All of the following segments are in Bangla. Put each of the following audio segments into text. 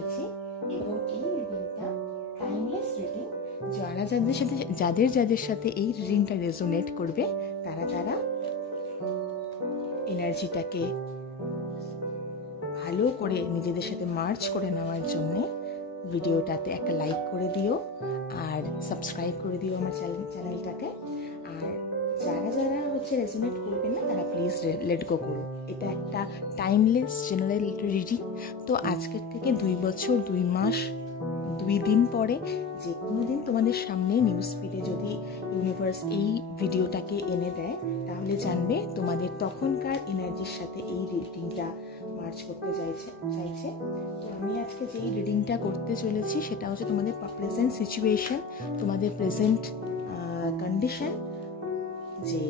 এসেছি এবং এই রিডিংটা টাইমলেস রিডিং। যাদের সাথে এই রিডিংটা রেজোনেট করবে তারা এনার্জিটাকে ভালো করে নিজেদের সাথে মার্চ করে নেওয়ার জন্যে ভিডিওটাতে একটা লাইক করে দিও আর সাবস্ক্রাইব করে দিও আমার চ্যানেলটাকে। আর যারা রেজোনেট করবে না তারা প্লিজ লেট গো করো। এটা একটা টাইমলেস জেনারেল রিডিং। তো আজকের থেকে 2 বছর 2 মাস 2 দিন পরে যে কোনো দিন তোমাদের সামনে নিউজ ফিডে যদি ইউনিভার্স এই ভিডিওটাকে এনে দেয় তাহলে জানবে তোমাদের তখনকার এনার্জির সাথে এই রিডিংটা মার্চ করতে চাইছে। তো আমি আজকে যেই রিডিংটা করতে চলেছি সেটা হচ্ছে তোমাদের প্রেজেন্ট সিচুয়েশন, তোমাদের প্রেজেন্ট কন্ডিশন, যে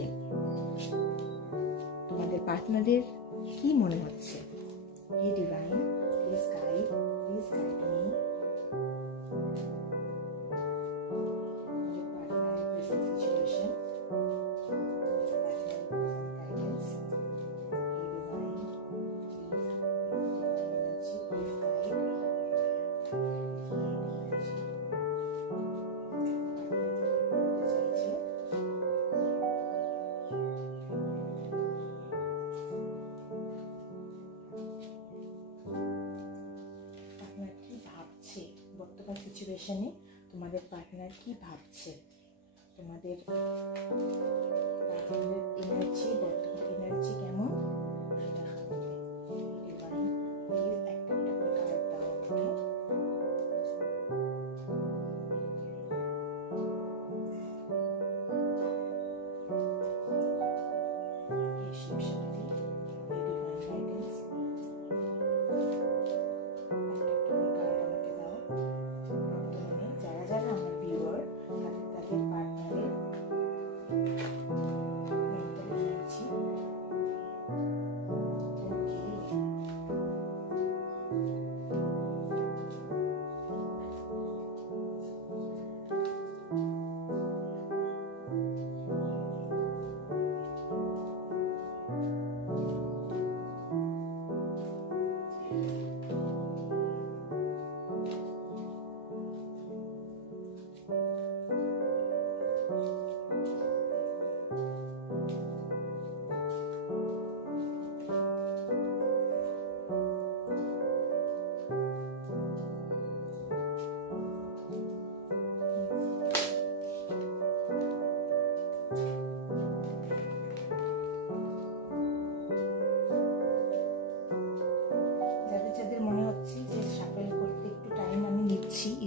তোমাদের পার্টনারের কি মনে হচ্ছে। হে ডিভাইন, প্লিজ গাইড মি। বর্তমান সিচুয়েশনে তোমাদের পার্টনার কি ভাবছে, তোমাদের পার্টনারের এনার্জি, বর্তমান এনার্জি কেমন সেটা ডিভাইন প্লিজ একটা করে কার্ড দাও আমাকে।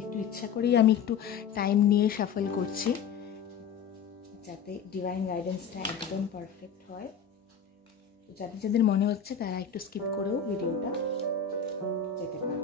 একটু ইচ্ছা করেই আমি একটু টাইম নিয়ে শাফল করছি যাতে ডিভাইন গাইডেন্সটা একদম পারফেক্ট হয়। যাদের মনে হচ্ছে তারা একটু স্কিপ করেও ভিডিওটা যেতে পারে।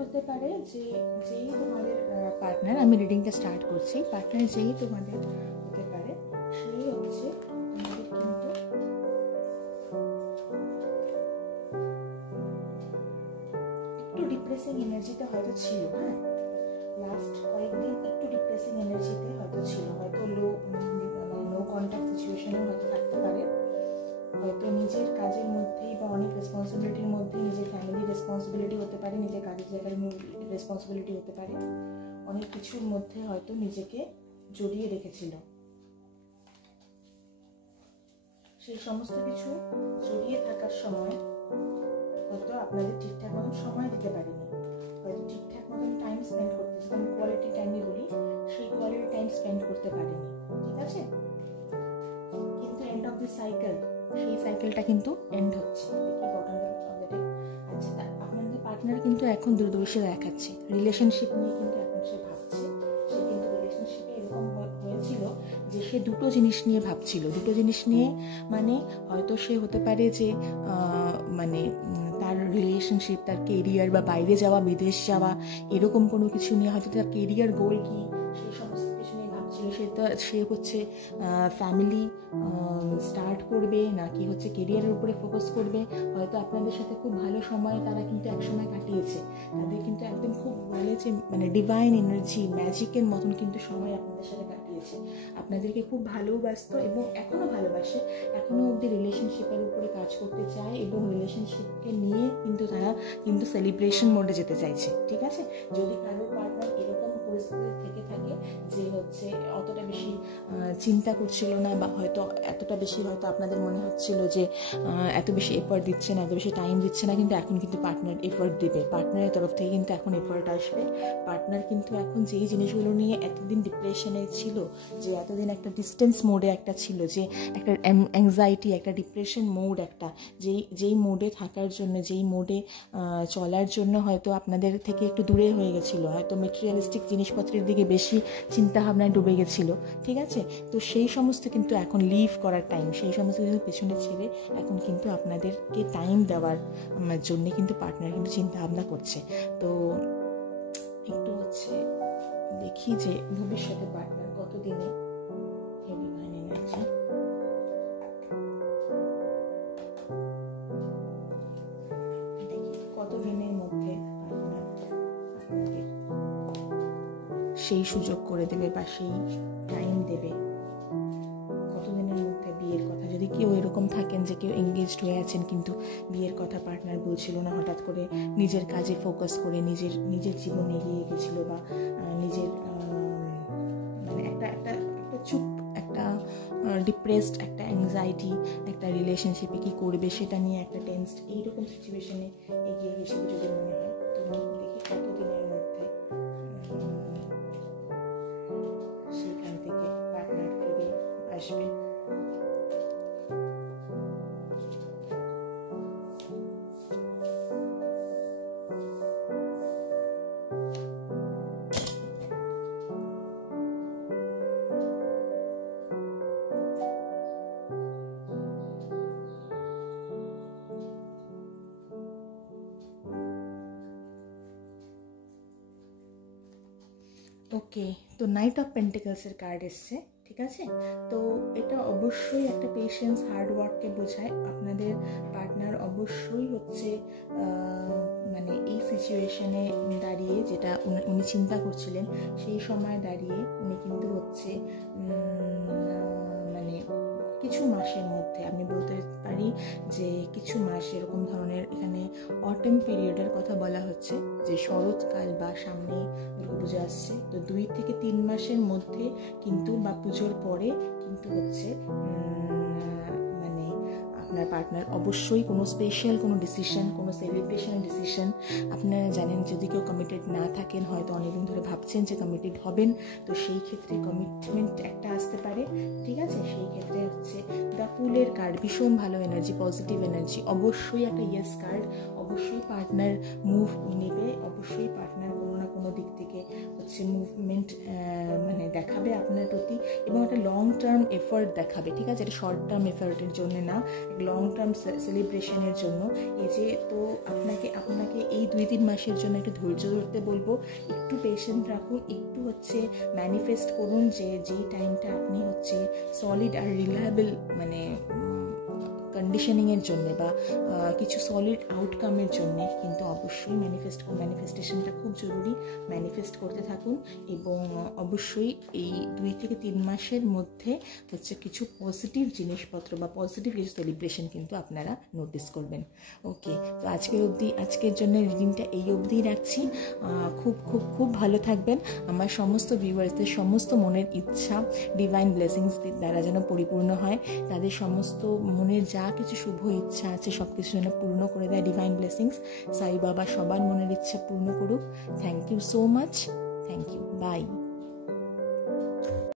হতে পারে যেই তোমাদের পার্টনার, আমি রিডিংটা স্টার্ট করছি, পার্টনার যেই তোমাদের হতে পারে সেই হচ্ছে তোমাদের কিন্তু একটু ডিপ্রেসিং এনার্জিতে হয়তো ছিল। হ্যাঁ, লাস্ট কয়েকদিন একটু ডিপ্রেসিং এনার্জিতে হয়তো ছিল, হয়তো নো কন্ট্যাক্ট সিচুয়েশনেও হয়তো থাকতে পারে, হয়তো নিজের কাজের মধ্যেই বা অনেক রেসপন্সিবিলিটির মধ্যে, নিজের ফ্যামিলির রেসপন্সিবিলিটি হতে পারে, নিজের কাজের জায়গার রেসপন্সিবিলিটি হতে পারে, অনেক কিছুর মধ্যে হয়তো নিজেকে জড়িয়ে রেখেছিল। সেই সমস্ত কিছু জড়িয়ে থাকার সময় হয়তো আপনাদের ঠিকঠাক মতন সময় দিতে পারেনি, হয়তো ঠিকঠাক মতন টাইম স্পেন্ড করতে, যেটা আমি কোয়ালিটি টাইমই বলি, সেই কোয়ালিটি টাইম স্পেন্ড করতে পারেনি। ঠিক আছে, যে সাইকেল, সেই সাইকেলটা কিন্তু এন্ড হচ্ছে। দেখি বটম অলরেডি। আচ্ছা, আপনাদের পার্টনার কিন্তু এখন দূরদর্শী দেখাচ্ছে, রিলেশনশিপ নিয়ে কিন্তু এখন সে ভাবছে। সে কিন্তু রিলেশনশিপে এরকম হয়েছিল যে সে দুটো জিনিস নিয়ে ভাবছিল। দুটো জিনিস নিয়ে মানে হয়তো সে হতে পারে যে মানে তার রিলেশনশিপ, তার কেরিয়ার বা বাইরে যাওয়া, বিদেশ যাওয়া, এরকম কোনো কিছু নিয়ে, হয়তো তার কেরিয়ার গোল কি সেই সমস্ত কিছু নিয়ে ভাবছিল। সে হচ্ছে ফ্যামিলি স্টার্ট করবে নাকি হচ্ছে কেরিয়ারের উপরে ফোকাস করবে। হয়তো আপনাদের সাথে খুব ভালো সময় তারা কিন্তু একসময় কাটিয়েছে, তাদের কিন্তু একদম খুব বলে যে মানে ডিভাইন এনার্জি, ম্যাজিকের মতন কিন্তু সময় আপনাদের সাথে কাটিয়েছে, আপনাদেরকে খুব ভালোবাসত এবং এখনও ভালোবাসে, এখনও অবধি রিলেশনশিপের উপরে কাজ করতে চায় এবং রিলেশনশিপকে নিয়ে কিন্তু তারা কিন্তু সেলিব্রেশন মোডে যেতে চাইছে। ঠিক আছে, যদি কারো পার্টনার এরকম পরিস্থিতি থেকে থাকে যে হচ্ছে অতটা বেশি চিন্তা করছিল না, বা হয়তো এতটা বেশি হয়তো আপনাদের মনে হচ্ছিল যে এত বেশি এফার্ট দিচ্ছে না, এত বেশি টাইম দিচ্ছে না, কিন্তু এখন কিন্তু পার্টনার এফার্ট দেবে, পার্টনারের তরফ থেকে কিন্তু এখন এফার্ট আসবে। পার্টনার কিন্তু এখন যেই জিনিসগুলো নিয়ে এতদিন ডিপ্রেশনে ছিল, যে এতদিন একটা ডিস্টেন্স মোডে একটা ছিল, যে একটা অ্যাংজাইটি, একটা ডিপ্রেশন মোড, একটা যেই মোডে থাকার জন্য, যেই মোডে চলার জন্য হয়তো আপনাদের থেকে একটু দূরে হয়ে গেছিলো, হয়তো মেটেরিয়ালিস্টিক জিনিসপত্রের দিকে বেশি চিন্তাভাবনায় ডুবে গেছিলো। ঠিক আছে, তো সেই সমস্ত কিন্তু এখন লিভ করার টাইম, সেই সমস্ত কিছু পেছনে ছেড়ে এখন কিন্তু আপনাদেরকে টাইম দেওয়ার জন্যে কিন্তু পার্টনার কিন্তু চিন্তাভাবনা করছে। তো একটু হচ্ছে দেখি যে ভবিষ্যতে পার্টনার কতদিনে ডিভাইন এনার্জি কতদিনের মধ্যে আপনাদের সেই সুযোগ করে দেবে বা সেই টাইম দেবে, কতদিনের মধ্যে বিয়ের কথা। যদি কেউ এরকম থাকেন যে কেউ এঙ্গেজড হয়ে আছেন কিন্তু বিয়ের কথা পার্টনার বলছিল না, হঠাৎ করে নিজের কাজে ফোকাস করে নিজের জীবন এগিয়ে গেছিলো, বা নিজের মানে একটা চুপ, একটা ডিপ্রেসড, একটা অ্যাংজাইটি, একটা রিলেশনশিপে কী করবে সেটা নিয়ে একটা টেন্সড, এইরকম সিচুয়েশনে এগিয়ে গেছিল যদি মনে হয়। তো দেখি কতদিনের মধ্যে সেখান থেকে পার্টনার ফিরে আসবে। ওকে, তো নাইট অফ পেন্টিকলসের কার্ড এসছে। ঠিক আছে, তো এটা অবশ্যই একটা পেশেন্স, হার্ড ওয়ার্ককে বোঝায়। আপনাদের পার্টনার অবশ্যই হচ্ছে মানে এই সিচুয়েশনে দাঁড়িয়ে, যেটা উনি চিন্তা করছিলেন সেই সময় দাঁড়িয়ে উনি কিন্তু হচ্ছে মানে কিছু মাসের মধ্যে, আমি বলতে পারি যে কিছু মাস, এরকম ধরনের এখানে অটম পিরিয়ডের কথা বলা হচ্ছে, যে শরৎকাল বা সামনে দুর্গাপূজা আসছে, তো 2 থেকে 3 মাসের মধ্যে কিন্তু, বা পুজোর পরে কিন্তু হচ্ছে মানে আপনার পার্টনার অবশ্যই কোনো স্পেশাল কোনো ডিসিশন, কোনো সেলিব্রেশন ডিসিশন, আপনারা জানেন যদি কেউ কমিটেড না থাকেন, হয়তো অনেকদিন ধরে ভাবছেন যে কমিটেড হবেন, তো সেই ক্ষেত্রে কমিটমেন্ট একটা আসতে পারে। ঠিক আছে, সেই ক্ষেত্রে হচ্ছে দ্য ফুলের কার্ড, ভীষণ ভালো এনার্জি, পজিটিভ এনার্জি, অবশ্যই একটা ইয়েস কার্ড, অবশ্যই পার্টনার মুভ নেবে, অবশ্যই পার্টনার কোনো না কোনো দিক থেকে হচ্ছে মুভমেন্ট মানে দেখাবে আপনার প্রতি, এবং একটা লং টার্ম এফার্ট দেখাবে। ঠিক আছে, এটা শর্ট টার্ম এফার্টের জন্য না, লং টার্ম সেলিব্রেশনের জন্য। এই যে তো আপনাকে এই 2-3 মাসের জন্য একটু ধৈর্য ধরতে বলবো, একটু পেশেন্ট রাখুন, একটু হচ্ছে ম্যানিফেস্ট করুন যে যেই টাইমটা আপনি হচ্ছে সলিড আর রিলায়েবল মানে কন্ডিশনিংয়ের জন্যে বা কিছু সলিড আউটকামের জন্যে কিন্তু অবশ্যই ম্যানিফেস্টেশনটা খুব জরুরি। ম্যানিফেস্ট করতে থাকুন এবং অবশ্যই এই 2 থেকে 3 মাসের মধ্যে হচ্ছে কিছু পজিটিভ জিনিসপত্র বা পজিটিভ কিছু সেলিব্রেশন কিন্তু আপনারা নোটিস করবেন। ওকে, তো আজকের জন্য রিডিংটা এই অবধিই রাখছি। খুব খুব খুব ভালো থাকবেন। আমার সমস্ত ভিউয়ার্সদের সমস্ত মনের ইচ্ছা ডিভাইন ব্লেসিংস দ্বারা যেন পরিপূর্ণ হয়, তাদের সমস্ত মনের যা কিছু শুভ ইচ্ছা আছে সব কিছু যেন পূর্ণ করে দেয় ডিভাইন ব্লেসিংস। সাই বাবা সবার মনের ইচ্ছা পূর্ণ করুক। Thank you so much, thank you, by.